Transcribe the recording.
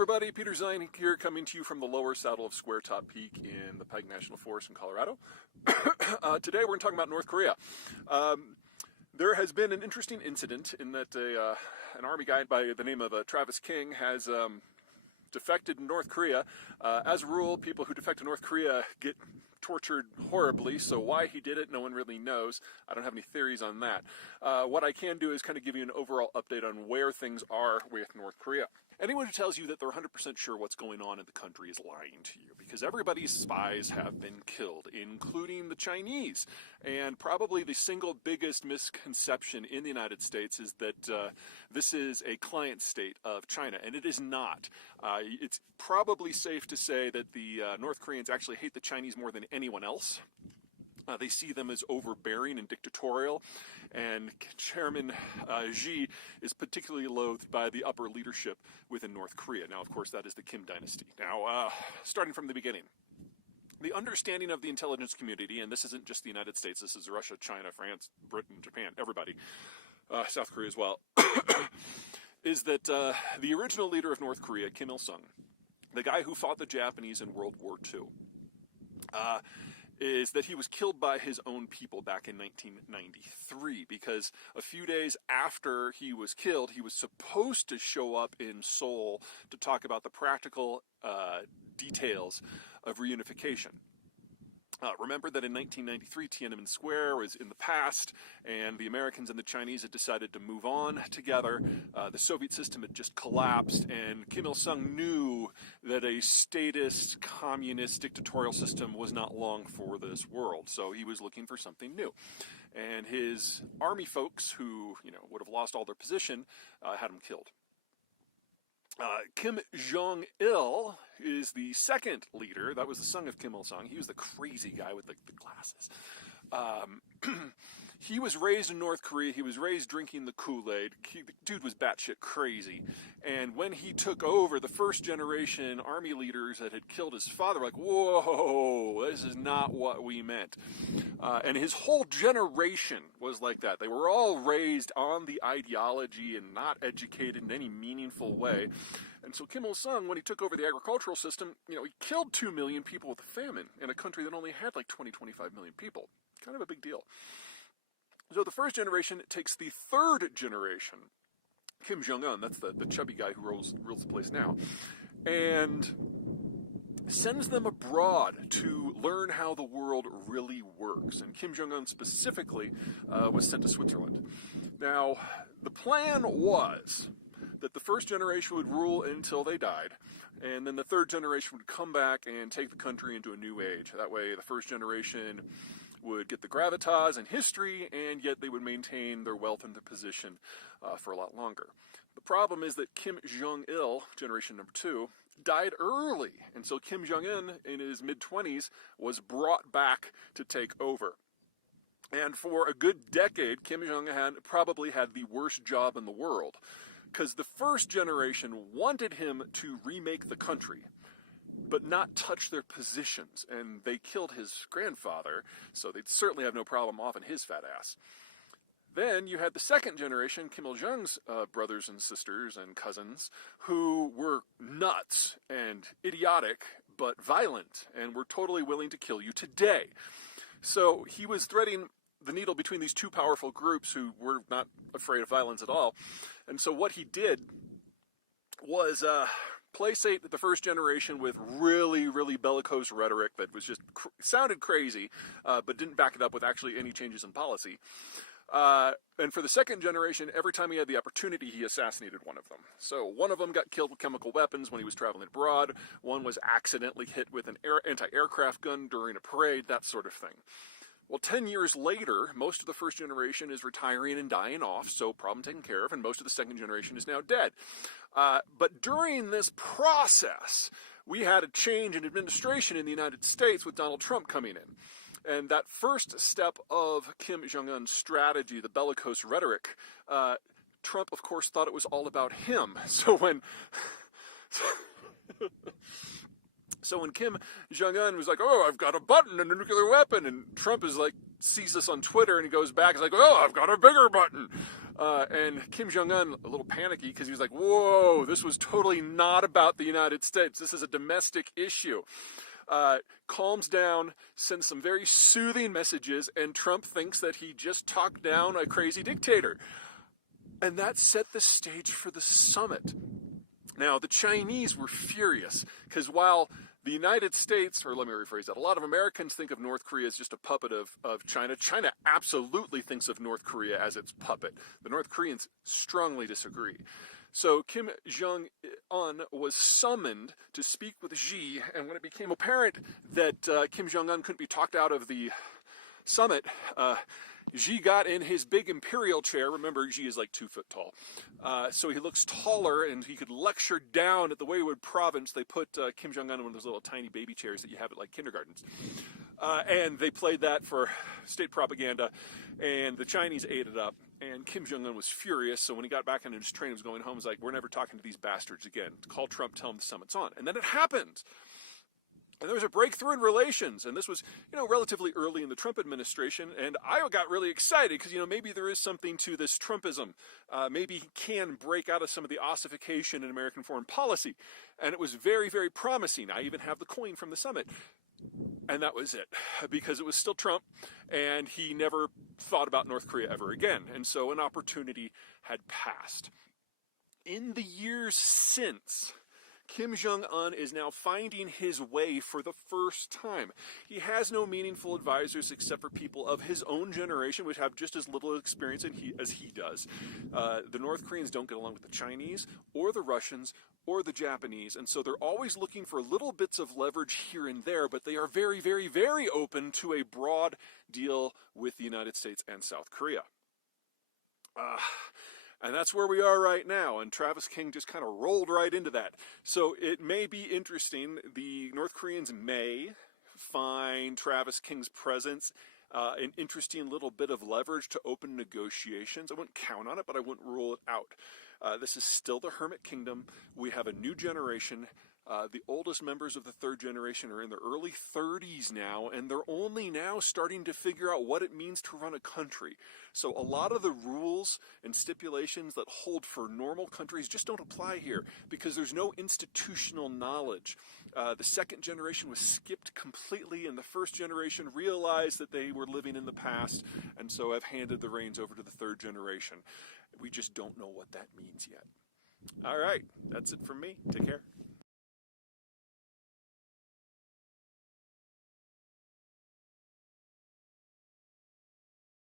everybody, Peter Zeihan here, coming to you from the lower saddle of Square Top Peak in the Pike National Forest in Colorado. Today we're going to talk about North Korea. There has been an interesting incident in that an army guy by the name of Travis King has defected in North Korea. As a rule, people who defect to North Korea get tortured horribly, so why he did it, no one really knows. I don't have any theories on that. What I can do is kind of give you an overall update on where things are with North Korea. Anyone who tells you that they're 100% sure what's going on in the country is lying to you, because everybody's spies have been killed, including the Chinese. And probably the single biggest misconception in the United States is that this is a client state of China, and it is not. It's probably safe to say that the North Koreans actually hate the Chinese more than anyone else. They see them as overbearing and dictatorial, and Chairman Xi is particularly loathed by the upper leadership within North Korea. Now, of course, that is the Kim dynasty. Now, starting from the beginning, the understanding of the intelligence community, and this isn't just the United States, this is Russia, China, France, Britain, Japan, everybody, South Korea as well, is that the original leader of North Korea, Kim Il-sung, the guy who fought the Japanese in World War II, is that he was killed by his own people back in 1993, because a few days after he was killed, he was supposed to show up in Seoul to talk about the practical details of reunification. Remember that in 1993, Tiananmen Square was in the past, and the Americans and the Chinese had decided to move on together. The Soviet system had just collapsed, and Kim Il-sung knew that a statist, communist, dictatorial system was not long for this world, so he was looking for something new. And his army folks, who would have lost all their position, had him killed. Kim Jong-il is the second leader. That was the son of Kim Il-sung. He was the crazy guy with the glasses. He was raised in North Korea. He was raised drinking the Kool-Aid. The dude was batshit crazy. And when he took over, the first generation army leaders that had killed his father were like, whoa, this is not what we meant. And his whole generation was like that. They were all raised on the ideology and not educated in any meaningful way. And so Kim Il-sung, when he took over the agricultural system, he killed 2 million people with the famine in a country that only had like 20-25 million people. Kind of a big deal. So the first generation takes the third generation, Kim Jong-un, that's the chubby guy who rules the place now, and sends them abroad to learn how the world really works. And Kim Jong-un specifically was sent to Switzerland. Now, the plan was that the first generation would rule until they died, and then the third generation would come back and take the country into a new age. That way, the first generation would get the gravitas and history, and yet they would maintain their wealth and their position for a lot longer. The problem is that Kim Jong-il, generation number 2, died early, and so Kim Jong-un, in his mid-20s, was brought back to take over. And for a good decade, Kim Jong-un probably had the worst job in the world, because the first generation wanted him to remake the country, but not touch their positions, and they killed his grandfather, so they'd certainly have no problem offing his fat ass. Then you had the second generation, Kim Il-sung's brothers and sisters and cousins, who were nuts and idiotic, but violent, and were totally willing to kill you today. So he was threading the needle between these two powerful groups who were not afraid of violence at all. And so what he did was placate the first generation with really, really bellicose rhetoric that was just sounded crazy, but didn't back it up with actually any changes in policy. And for the second generation, every time he had the opportunity, he assassinated one of them. So one of them got killed with chemical weapons when he was traveling abroad. One was accidentally hit with an anti-aircraft gun during a parade, that sort of thing. Well, 10 years later, most of the first generation is retiring and dying off, so problem taken care of, and most of the second generation is now dead. But during this process, we had a change in administration in the United States with Donald Trump coming in. And that first step of Kim Jong-un's strategy, the bellicose rhetoric, Trump, of course, thought it was all about him. So when Kim Jong-un was like, oh, I've got a button and a nuclear weapon, and Trump is like, sees this on Twitter and he goes back, he's like, oh, I've got a bigger button. And Kim Jong-un, a little panicky because he was like, whoa, this was totally not about the United States. This is a domestic issue. Calms down, sends some very soothing messages, and Trump thinks that he just talked down a crazy dictator. And that set the stage for the summit. Now, the Chinese were furious because while the United States, or let me rephrase that, a lot of Americans think of North Korea as just a puppet of China. China absolutely thinks of North Korea as its puppet. The North Koreans strongly disagree. So Kim Jong-un was summoned to speak with Xi, and when it became apparent that Kim Jong-un couldn't be talked out of the summit, Xi got in his big imperial chair. Remember, Xi is like 2 foot tall. So he looks taller and he could lecture down at the Wayward province. They put Kim Jong-un in one of those little tiny baby chairs that you have at like kindergartens. And they played that for state propaganda, and the Chinese ate it up. And Kim Jong-un was furious, so when he got back into his train, he was going home, he was like, we're never talking to these bastards again. Call Trump, tell him the summit's on. And then it happened. And there was a breakthrough in relations, and this was, relatively early in the Trump administration, and I got really excited because, maybe there is something to this Trumpism. Maybe he can break out of some of the ossification in American foreign policy, and it was very, very promising. I even have the coin from the summit, and that was it, because it was still Trump, and he never thought about North Korea ever again, and so an opportunity had passed. In the years since, Kim Jong-un is now finding his way for the first time. He has no meaningful advisors except for people of his own generation, which have just as little experience as he does. The North Koreans don't get along with the Chinese or the Russians or the Japanese, and so they're always looking for little bits of leverage here and there, but they are very, very, very open to a broad deal with the United States and South Korea. And that's where we are right now, and Travis King just kind of rolled right into that. So it may be interesting. The North Koreans may find Travis King's presence an interesting little bit of leverage to open negotiations. I wouldn't count on it, but I wouldn't rule it out. This is still the Hermit Kingdom. We have a new generation. The oldest members of the third generation are in their early 30s now, and they're only now starting to figure out what it means to run a country. So a lot of the rules and stipulations that hold for normal countries just don't apply here because there's no institutional knowledge. The second generation was skipped completely, and the first generation realized that they were living in the past, and so have handed the reins over to the third generation. We just don't know what that means yet. All right, that's it from me. Take care.